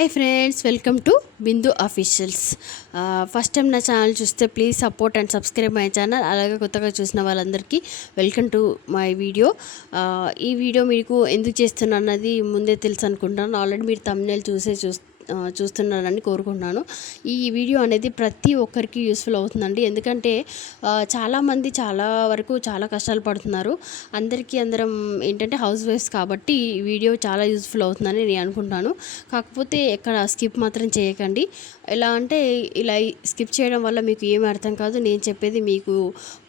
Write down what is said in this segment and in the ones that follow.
Hi friends welcome to Bindu officials first time నా channel చూస్తే please support and subscribe my channel అలాగే కొత్తగా చూసిన వాళ్ళందరికీ వెల్కమ్ టు మై వీడియో ఈ వీడియో మీకు ఎందుకు చేస్తున్నా అన్నది ముందే తెలుసు అనుకుంటాను ఆల్రెడీ మీరు తమిళ చూసే చూస్ చూస్తున్నారని కోరుకుంటున్నాను. ఈ వీడియో అనేది ప్రతి ఒక్కరికి యూస్ఫుల్ అవుతుందండి. ఎందుకంటే చాలామంది చాలా వరకు చాలా కష్టాలు పడుతున్నారు. అందరికీ అందరం ఏంటంటే హౌస్ వైఫ్స్ కాబట్టి ఈ వీడియో చాలా యూస్ఫుల్ అవుతుందని నేను అనుకుంటాను. కాకపోతే ఎక్కడ స్కిప్ మాత్రం చేయకండి. ఎలా అంటే ఇలా స్కిప్ చేయడం వల్ల మీకు ఏమి అర్థం కాదు. నేను చెప్పేది మీకు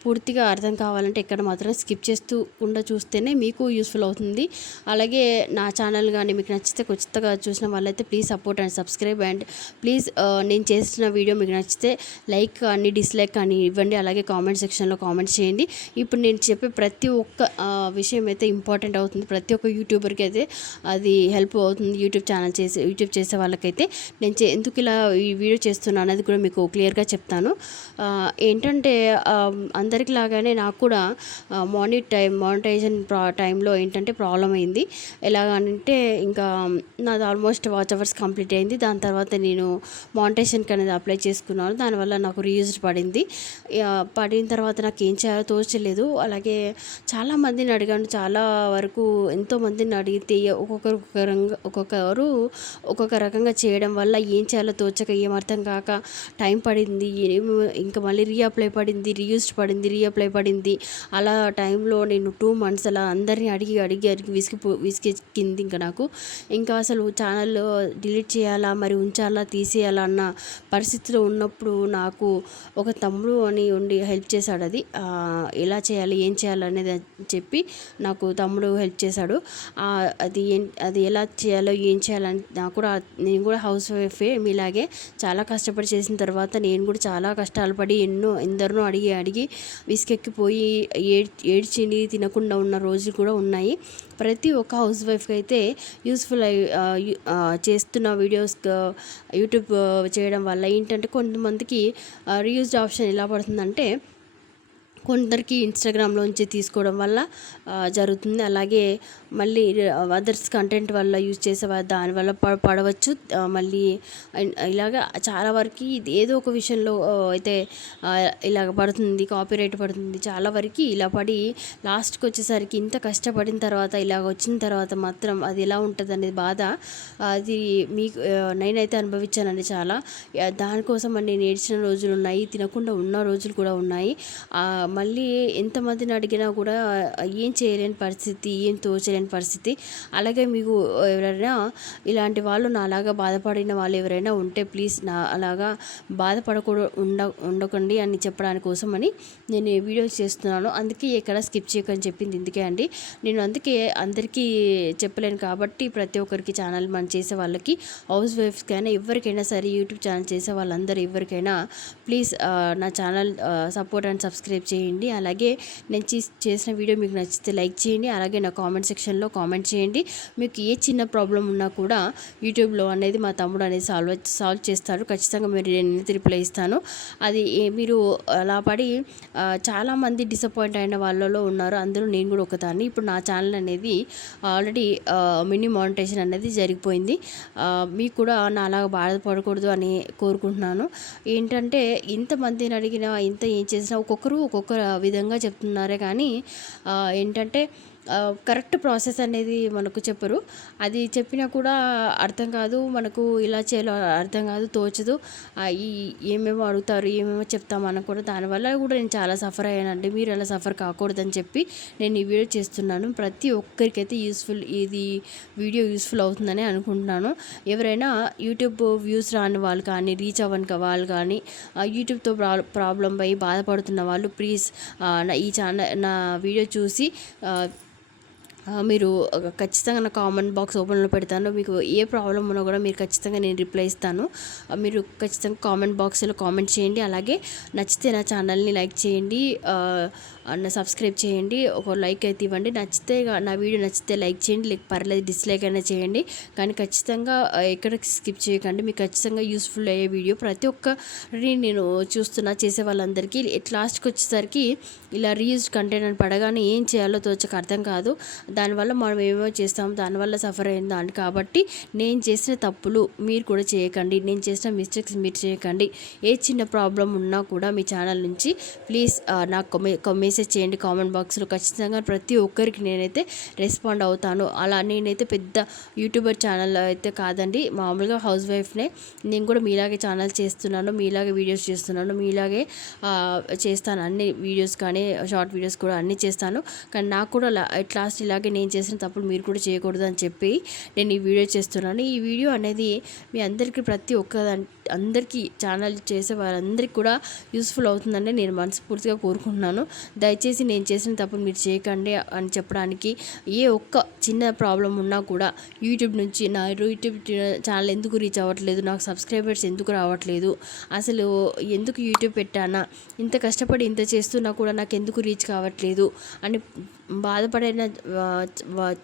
పూర్తిగా అర్థం కావాలంటే ఇక్కడ మాత్రం స్కిప్ చేస్తూ కుండా చూస్తేనే మీకు యూస్ఫుల్ అవుతుంది. అలాగే నా ఛానల్ కానీ మీకు నచ్చితే ఖచ్చితంగా చూసిన వాళ్ళైతే please support and subscribe and please నేను చేసిన వీడియో మీకు నచ్చితే లైక్ కానీ డిస్లైక్ కానీ ఇవ్వండి. అలాగే కామెంట్ సెక్షన్లో కామెంట్స్ చేయండి. ఇప్పుడు నేను చెప్పే ప్రతి ఒక్క విషయం అయితే ఇంపార్టెంట్ అవుతుంది. ప్రతి ఒక్క యూట్యూబర్కి అయితే అది హెల్ప్ అవుతుంది. యూట్యూబ్ ఛానల్ చేసే యూట్యూబ్ చేసే వాళ్ళకైతే నేను చే- ఎందుకు ఇలా ఈ వీడియో చేస్తున్నాను అనేది కూడా మీకు క్లియర్గా చెప్తాను. ఏంటంటే ఆ, అందరికి లాగానే నాకు కూడా మార్నింగ్ టైం మానిటైజేషన్ ప్రా టైంలో ఏంటంటే ప్రాబ్లం అయింది. ఎలాగంటే ఇంకా నాది ఆల్మోస్ట్ వాచ్ అవర్స్ కంప్లీట్ అయింది. దాని తర్వాత నేను మానిటైజేషన్కి అనేది అప్లై చేసుకున్నాను. దానివల్ల నాకు రీయూజ్డ్ పడింది. పడిన తర్వాత నాకు ఏం చేయాలో తోచలేదు. అలాగే చాలా మందిని అడిగాను. చాలా వరకు ఎంతో మందిని అడిగితే ఒక్కొక్కరు ఒక్కొక్క రంగ ఒక్కొక్కరు ఒక్కొక్క రకంగా చేయడం వల్ల ఏం చేయాలో తోచక ఏం అర్థం కాక టైం పడింది. ఇంకా మళ్ళీ రీఅప్లై పడింది రీయూస్డ్ పడింది రీఅప్లై పడింది. అలా టైంలో నేను టూ మంత్స్ అలా అందరినీ అడిగి అడిగి అడిగి విసిగిపో విసిగెక్కింది ఇంకా నాకు. ఇంకా అసలు ఛానల్ డిలీట్ చేయాలా? మరి ఉంచాలా? తీసేయాలా? అన్న పరిస్థితిలో ఉన్నప్పుడు నాకు ఒక తమ్ముడు అని ఉండి హెల్ప్ చేశాడు అది. ఎలా చేయాలి? ఏం చేయాలి? అనేది చెప్పి నాకు తమ్ముడు హెల్ప్ చేశాడు. అది ఏం అది ఎలా చేయాలో? ఏం చేయాలని నాకు కూడా నేను కూడా హౌస్ వైఫే. మీలాగే చాలా కష్టపడి చేసిన తర్వాత నేను కూడా చాలా కష్టాలు పడి ఎన్నో ఎందరినో అడిగి అడిగి విసుకెక్కిపోయి ఏడ్ ఏడ్చిండి తినకుండా ఉన్న రోజులు కూడా ఉన్నాయి. ప్రతి ఒక్క హౌస్ వైఫ్కి అయితే యూస్ఫుల్ అయి చేస్తున్న వీడియోస్ యూట్యూబ్ చేయడం వల్ల ఏంటంటే కొంతమందికి రీయూజ్డ్ ఆప్షన్ ఎలా పడుతుందంటే కొందరికి ఇన్స్టాగ్రామ్లోంచి తీసుకోవడం వల్ల జరుగుతుంది. అలాగే మళ్ళీ అదర్స్ కంటెంట్ వల్ల యూజ్ చేసే దానివల్ల దాని వల్ల పడవచ్చు. మళ్ళీ ఇలాగ చాలా వరకు ఇది ఏదో ఒక విషయంలో అయితే ఇలాగ పడుతుంది కాపీరైట్ పడుతుంది. చాలా వరకు ఇలా పడి లాస్ట్కి వచ్చేసరికి ఇంత కష్టపడిన తర్వాత ఇలాగ వచ్చిన తర్వాత మాత్రం అది ఎలా ఉంటుంది అనేది బాధ అది మీకు నేనైతే అనుభవించానండి చాలా. దానికోసం అని నేను రోజులు ఉన్నాయి తినకుండా ఉన్న రోజులు కూడా ఉన్నాయి. మళ్ళీ ఎంతమందిని అడిగినా కూడా ఏం చేయలేని పరిస్థితి ఏం తోచలేని పరిస్థితి? అలాగే మీకు ఎవరైనా ఇలాంటి వాళ్ళు నా అలాగా బాధపడిన వాళ్ళు ఎవరైనా ఉంటే ప్లీజ్ నా అలాగా బాధపడకూడదు ఉండ ఉండకండి అని చెప్పడానికి కోసం అని నేను వీడియో చేస్తున్నాను. అందుకే ఎక్కడ స్కిప్ చేయకని చెప్పింది ఇందుకే అండి. నేను అందుకే అందరికీ చెప్పలేను కాబట్టి ప్రతి ఒక్కరికి ఛానల్ మనం చేసే వాళ్ళకి హౌస్ వైఫ్స్కి అయినా ఎవరికైనా సరే యూట్యూబ్ ఛానల్ చేసే వాళ్ళందరూ ఎవరికైనా ప్లీజ్ నా ఛానల్ సపోర్ట్ అండ్ సబ్స్క్రైబ్ చేయండి. చేయండి. అలాగే నేను చే- చేసిన వీడియో మీకు నచ్చితే లైక్ చేయండి. అలాగే నా కామెంట్ సెక్షన్లో కామెంట్ చేయండి. మీకు ఏ చిన్న ప్రాబ్లం ఉన్నా కూడా యూట్యూబ్లో అనేది మా తమ్ముడు అనేది సాల్వ్ సాల్వ్ చేస్తాడు. ఖచ్చితంగా మీరు నేను రిప్లై ఇస్తాను. అది మీరు అలా పడి చాలామంది డిసప్పాయింట్ అయిన వాళ్ళలో ఉన్నారు. అందులో నేను కూడా ఒకదాన్ని. ఇప్పుడు నా ఛానల్ అనేది ఆల్రెడీ మినీ మానిటేషన్ అనేది జరిగిపోయింది. మీకు కూడా నా అలాగ బాధపడకూడదు అని కోరుకుంటున్నాను. ఏంటంటే ఇంతమందిని అడిగినా ఇంత ఏం చేసినా ఒక్కొక్కరు ఒక్కొక్క విధంగా చెప్తున్నారే కానీ ఏంటంటే కరెక్ట్ ప్రాసెస్ అనేది మనకు చెప్పరు. అది చెప్పినా కూడా అర్థం కాదు మనకు ఇలా చేయాలో అర్థం కాదు తోచదు. ఈ ఏమేమో అడుగుతారు ఏమేమో చెప్తామని కూడా దానివల్ల కూడా నేను చాలా సఫర్ అయ్యానండి. మీరు అలా సఫర్ కాకూడదని చెప్పి నేను ఈ వీడియో చేస్తున్నాను. ప్రతి ఒక్కరికైతే యూస్ఫుల్ ఇది వీడియో యూస్ఫుల్ అవుతుందని అనుకుంటున్నాను. ఎవరైనా యూట్యూబ్ వ్యూస్ రాని వాళ్ళు కానీ రీచ్ అవ్వని వాళ్ళు కానీ యూట్యూబ్తో ప్రా ప్రాబ్లం పై బాధపడుతున్న వాళ్ళు ప్లీజ్ నా ఈ ఛానల్ నా వీడియో చూసి మీరు ఖచ్చితంగా నా కామెంట్ బాక్స్ ఓపెన్లో పెడతాను. మీకు ఏ ప్రాబ్లం ఉన్నా కూడా మీరు ఖచ్చితంగా నేను రిప్లై ఇస్తాను. మీరు ఖచ్చితంగా కామెంట్ బాక్స్లో కామెంట్ చేయండి. అలాగే నచ్చితే నా ఛానల్ని లైక్ చేయండి. అన్న సబ్స్క్రైబ్ చేయండి. ఒక లైక్ అయితే ఇవ్వండి. నచ్చితే నా వీడియో నచ్చితే లైక్ చేయండి. లేక పర్లేదు డిస్లైక్ అయినా చేయండి. కానీ ఖచ్చితంగా ఎక్కడ స్కిప్ చేయకండి. మీకు ఖచ్చితంగా యూస్ఫుల్ అయ్యే వీడియో ప్రతి ఒక్కరిని నేను చూస్తున్నా చేసే వాళ్ళందరికీ. లాస్ట్కి వచ్చేసరికి ఇలా రీయూజ్ కంటెంట్ అని పడగానే ఏం చేయాలో తోచక అర్థం కాదు. దానివల్ల మనం ఏమేమో చేస్తాం దానివల్ల సఫర్ అయిన దాన్ని. కాబట్టి నేను చేసిన తప్పులు మీరు కూడా చేయకండి. నేను చేసిన మిస్టేక్స్ మీరు చేయకండి. ఏ చిన్న ప్రాబ్లం ఉన్నా కూడా మీ ఛానల్ నుంచి ప్లీజ్ నాకు మెసేజ్ చేయండి కామెంట్ బాక్స్లో ఖచ్చితంగా ప్రతి ఒక్కరికి నేనైతే రెస్పాండ్ అవుతాను. అలా నేనైతే పెద్ద యూట్యూబర్ ఛానల్ అయితే కాదండి. మామూలుగా హౌస్ వైఫ్నే నేను కూడా మీలాగే ఛానల్ చేస్తున్నాను. మీలాగే వీడియోస్ చేస్తున్నాను. మీలాగే చేస్తాను. అన్ని వీడియోస్ కానీ షార్ట్ వీడియోస్ కూడా అన్నీ చేస్తాను. కానీ నాకు కూడా ఎట్ లాస్ట్ అలాగే నేను చేసిన తప్పులు మీరు కూడా చేయకూడదు అని చెప్పి నేను ఈ వీడియో చేస్తున్నాను. ఈ వీడియో అనేది మీ అందరికీ ప్రతి ఒక్క అందరికీ ఛానల్ చేసే వారందరికీ కూడా యూస్ఫుల్ అవుతుందని నేను మనస్ఫూర్తిగా కోరుకుంటున్నాను. దయచేసి నేను చేసిన తప్పులు మీరు చేయకండి అని చెప్పడానికి ఏ ఒక్క చిన్న ప్రాబ్లం ఉన్నా కూడా యూట్యూబ్ నుంచి నా యూట్యూబ్ ఛానల్ ఎందుకు రీచ్ అవ్వట్లేదు నాకు సబ్స్క్రైబర్స్ ఎందుకు రావట్లేదు అసలు ఎందుకు యూట్యూబ్ పెట్టానా ఇంత కష్టపడి ఇంత చేస్తున్నా కూడా నాకు ఎందుకు రీచ్ కావట్లేదు అని బాధపడిన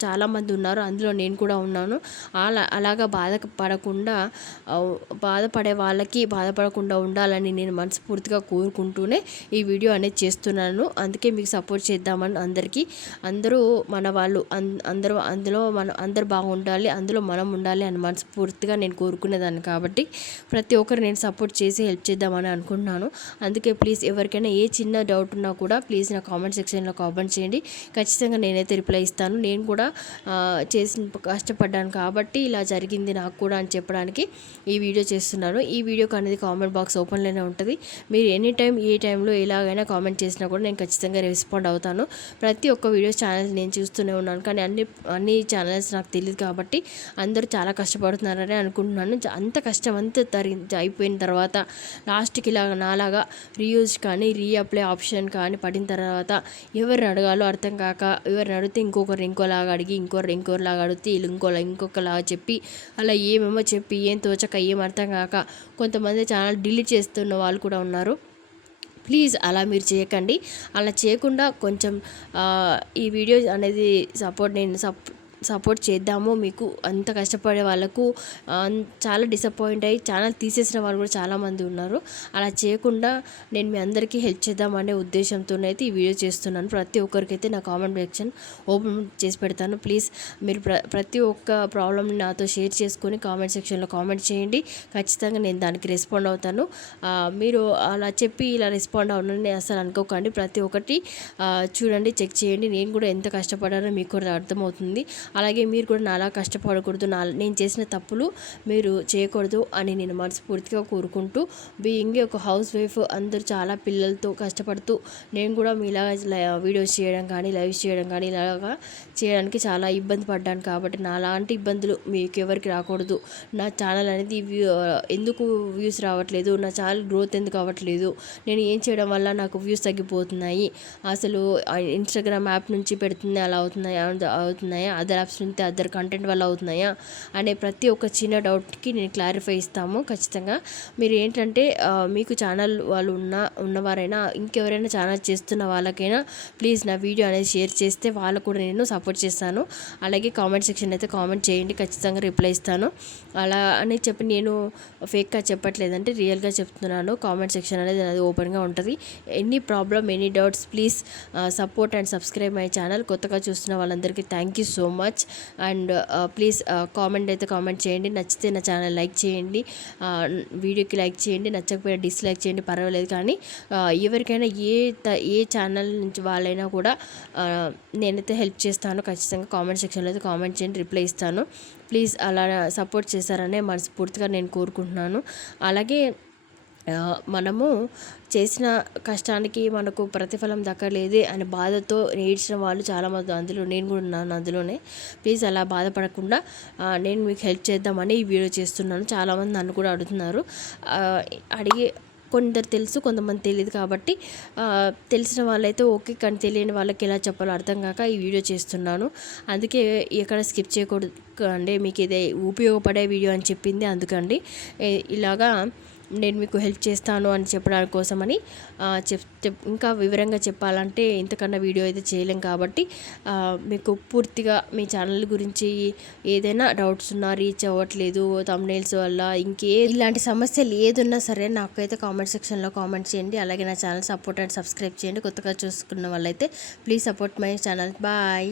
చాలామంది ఉన్నారు. అందులో నేను కూడా ఉన్నాను. అలా అలాగా బాధపడకుండా బాధపడే వాళ్ళకి బాధపడకుండా ఉండాలని నేను మనస్ఫూర్తిగా కోరుకుంటూనే ఈ వీడియో అనేది చేస్తున్నాను. అందుకే మీకు సపోర్ట్ చేద్దామని అందరికీ. అందరూ మన వాళ్ళు అందరూ అందులో మన అందరూ బాగుండాలి అందులో మనం ఉండాలి అని మనస్ఫూర్తిగా నేను కోరుకునేదాన్ని కాబట్టి ప్రతి ఒక్కరు నేను సపోర్ట్ చేసి హెల్ప్ చేద్దామని అనుకుంటున్నాను. అందుకే ప్లీజ్ ఎవరికైనా ఏ చిన్న డౌట్ ఉన్నా కూడా ప్లీజ్ నా కామెంట్ సెక్షన్లో కామెంట్ చేయండి. ఖచ్చితంగా నేనైతే రిప్లై ఇస్తాను నేను కూడా చేసిన కష్టపడ్డాను కాబట్టి ఇలా జరిగింది నాకు కూడా అని చెప్పడానికి ఈ వీడియో చేస్తున్నాను. ఈ వీడియోకి అనేది కామెంట్ బాక్స్ ఓపెన్లోనే ఉంటుంది. మీరు ఎనీ టైం ఏ టైంలో ఎలాగైనా కామెంట్ చేసినా కూడా నేను ఖచ్చితంగా రెస్పాండ్ అవుతాను. ప్రతి ఒక్క వీడియో ఛానల్స్ నేను చూస్తూనే ఉన్నాను. కానీ అన్ని అన్ని ఛానల్స్ నాకు తెలియదు కాబట్టి అందరూ చాలా కష్టపడుతున్నారని అనుకుంటున్నాను. అంత కష్టం అంతా తరి అయిపోయిన తర్వాత లాస్ట్కి ఇలా నాలాగా రీయూజ్ కానీ రీఅప్లై ఆప్షన్ కానీ పడిన తర్వాత ఎవరిని అడగాలో అర్థం కాక ఎవరిని అడిగితే ఇంకొకరు ఇంకోలాగా అడిగి ఇంకొకరు ఇంకోలాగా అడిగితే వీళ్ళు ఇంకోలా ఇంకొకలాగా చెప్పి అలా ఏమేమో చెప్పి ఏం తోచక ఏం అర్థం కాక కొంతమంది ఛానల్ డిలీట్ చేస్తున్న వాళ్ళు కూడా ఉన్నారు. ప్లీజ్ అలా మీరు చేయకండి. అలా చేయకుండా కొంచెం ఈ వీడియో అనేది సపోర్ట్ నేను సప్ సపోర్ట్ చేద్దాము. మీకు అంత కష్టపడే వాళ్ళకు చాలా డిసప్పాయింట్ అయ్యి ఛానల్ తీసేసిన వాళ్ళు కూడా చాలామంది ఉన్నారు. అలా చేయకుండా నేను మీ అందరికీ హెల్ప్ చేద్దామనే ఉద్దేశంతోనైతే ఈ వీడియో చేస్తున్నాను. ప్రతి ఒక్కరికైతే నా కామెంట్ సెక్షన్ ఓపెన్ చేసి పెడతాను. ప్లీజ్ మీరు ప్ర ప్రతి ఒక్క ప్రాబ్లమ్ని నాతో షేర్ చేసుకొని కామెంట్ సెక్షన్లో కామెంట్ చేయండి. ఖచ్చితంగా నేను దానికి రెస్పాండ్ అవుతాను. మీరు అలా చెప్పి ఇలా రెస్పాండ్ అవ్వనని అసలు అనుకోకండి. ప్రతి ఒక్కటి చూడండి చెక్ చేయండి. నేను కూడా ఎంత కష్టపడానో మీకు కూడా అర్థమవుతుంది. అలాగే మీరు కూడా నాలా కష్టపడకూడదు నా నేను చేసిన తప్పులు మీరు చేయకూడదు అని నేను మనస్ఫూర్తిగా కోరుకుంటూ బీయింగ్ ఒక హౌస్ వైఫ్ అందరూ చాలా పిల్లలతో కష్టపడుతూ నేను కూడా మీలాగా లై- వీడియోస్ చేయడం కానీ లైవ్స్ చేయడం కానీ ఇలాగా చేయడానికి చాలా ఇబ్బంది పడ్డాను కాబట్టి నాలాంటి ఇబ్బందులు మీకు ఎవరికి రాకూడదు. నా ఛానల్ అనేది వ్యూ ఎందుకు వ్యూస్ రావట్లేదు నా ఛానల్ గ్రోత్ ఎందుకు అవ్వట్లేదు నేను ఏం చేయడం వల్ల నాకు వ్యూస్ తగ్గిపోతున్నాయి అసలు ఇన్స్టాగ్రామ్ యాప్ నుంచి పెడుతుంది అలా అవుతున్నాయా అవుతున్నాయా అదర్ యాప్స్ నుంచి అదర్ కంటెంట్ వల్ల అవుతున్నాయా అనే ప్రతి ఒక్క చిన్న డౌట్కి నేను క్లారిఫై ఇస్తాము ఖచ్చితంగా. మీరు ఏంటంటే మీకు ఛానల్ వాళ్ళు ఉన్న ఉన్నవారైనా ఇంకెవరైనా ఛానల్ చేస్తున్న వాళ్ళకైనా ప్లీజ్ నా వీడియో అనేది షేర్ చేస్తే వాళ్ళకు కూడా నేను సపోర్ట్ చేస్తాను. అలాగే కామెంట్ సెక్షన్ అయితే కామెంట్ చేయండి ఖచ్చితంగా రిప్లై ఇస్తాను. అలా అని చెప్పి నేను ఫేక్గా చెప్పట్లేదంటే రియల్గా చెప్తున్నాను. కామెంట్ సెక్షన్ అనేది అది ఓపెన్గా ఉంటుంది. Any problem any doubts please support and subscribe my channel. కొత్తగా చూస్తున్న వాళ్ళందరికీ thank you so much. Much. And uh, please comment uh, అయితే కామెంట్ చేయండి. నచ్చితే నా ఛానల్ లైక్ చేయండి. వీడియోకి లైక్ చేయండి. నచ్చకపోయినా డిస్లైక్ చేయండి. పర్వాలేదు కానీ uh, ఎవరికైనా ఏ ఏ ఛానల్ నుంచి వాళ్ళైనా కూడా నేనైతే హెల్ప్ చేస్తాను. ఖచ్చితంగా కామెంట్ సెక్షన్లో అయితే కామెంట్ చేయండి. రిప్లై ఇస్తాను. ప్లీజ్ అలా సపోర్ట్ చేశారనే మనస్ఫూర్తిగా నేను కోరుకుంటున్నాను. అలాగే మనము చేసిన కష్టానికి మనకు ప్రతిఫలం దక్కలేదే అనే బాధతో ఏడ్చిన వాళ్ళు చాలామంది అందులో నేను కూడా ఉన్నాను అందులోనే. ప్లీజ్ అలా బాధపడకుండా నేను మీకు హెల్ప్ చేద్దామని ఈ వీడియో చేస్తున్నాను. చాలామంది నన్ను కూడా అడుగుతున్నారు. అడిగి కొందరు తెలుసు కొంతమంది తెలియదు కాబట్టి తెలిసిన వాళ్ళైతే ఓకే కానీ తెలియని వాళ్ళకి ఎలా చెప్పాలో అర్థం కాక ఈ వీడియో చేస్తున్నాను. అందుకే ఎక్కడ స్కిప్ చేయకూడదు. అండి మీకు ఇదే ఉపయోగపడే వీడియో అని చెప్పింది అందుకండి. ఇలాగా నేను మీకు హెల్ప్ చేస్తాను అని చెప్పడానికి కోసమని చెప్ ఇంకా వివరంగా చెప్పాలంటే ఇంతకన్నా వీడియో అయితే చేయలేం కాబట్టి మీకు పూర్తిగా మీ ఛానల్ గురించి ఏదైనా డౌట్స్ ఉన్నా రీచ్ అవ్వట్లేదు తమ్నేల్స్ వల్ల ఇంకే ఇలాంటి సమస్యలు ఏదున్నా సరే నాకైతే కామెంట్ సెక్షన్లో కామెంట్ చేయండి. అలాగే నా ఛానల్ సపోర్ట్ అండ్ సబ్స్క్రైబ్ చేయండి. కొత్తగా చూసుకున్న వాళ్ళైతే please support my channel bye